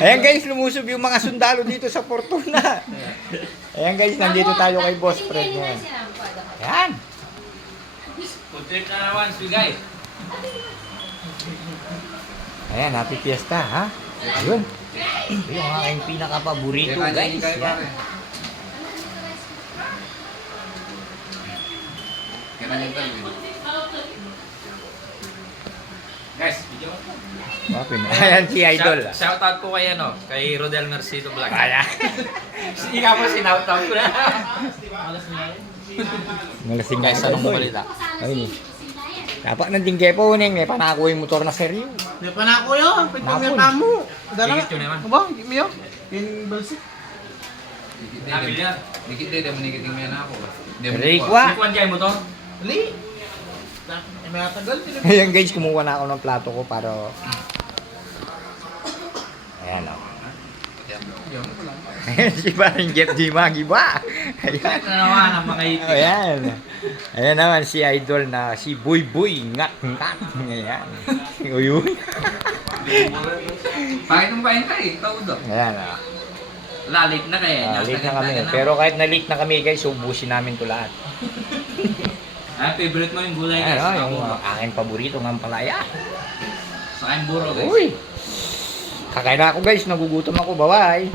Ayan guys, lumusob yung mga sundalo dito sa Fortuna. Ayan guys, nandito tayo kay Boss Fred ngayon. Ayan. Kuntik na naman, Swigay. Ayan, happy fiesta, ha? Ayun. Ito yung aking pinaka-paborito guys. Ayan. Guys, video. Ayan si Idol. Shoutout po kay kay Rodel Mercido Vlog. Ayan. Ikaw po sinoutout ko na. Nalasing Guys, na anong balita? Ayun. Dapat nanding kepo ning may panako yung motor na seryo. Di pa na ako yun. Pagpamir mo. Dala. Dikit yun naman. Aba, gimi yun. Yung balsik. Nabil yan. Dikit din, manikiting mo yan ako. Rikwa. Ikuan kayo mo to? Ali. May matagal. Ayan guys, kumuha na ako ng plato ko para... Ayan o. Ayan si parang Jeff G. Maggie ba? Ayan. Ito na naman ang mga itik. Ayan. Ayan naman si Idol na si Boy Boy. Ngat. Ayan. Uyuy. Pakit mo pa yun tayo, taudo. Ayan o. Lalik na kayo. Late na kami. Pero kahit na late na kami guys, ubusin namin to lahat. Favorite mo yung gulay Ayan guys. o, yung aking paborito ng palaya. Sa kayong buro guys. Uy. Kakain na ako guys, nagugutom ako. Bye-bye.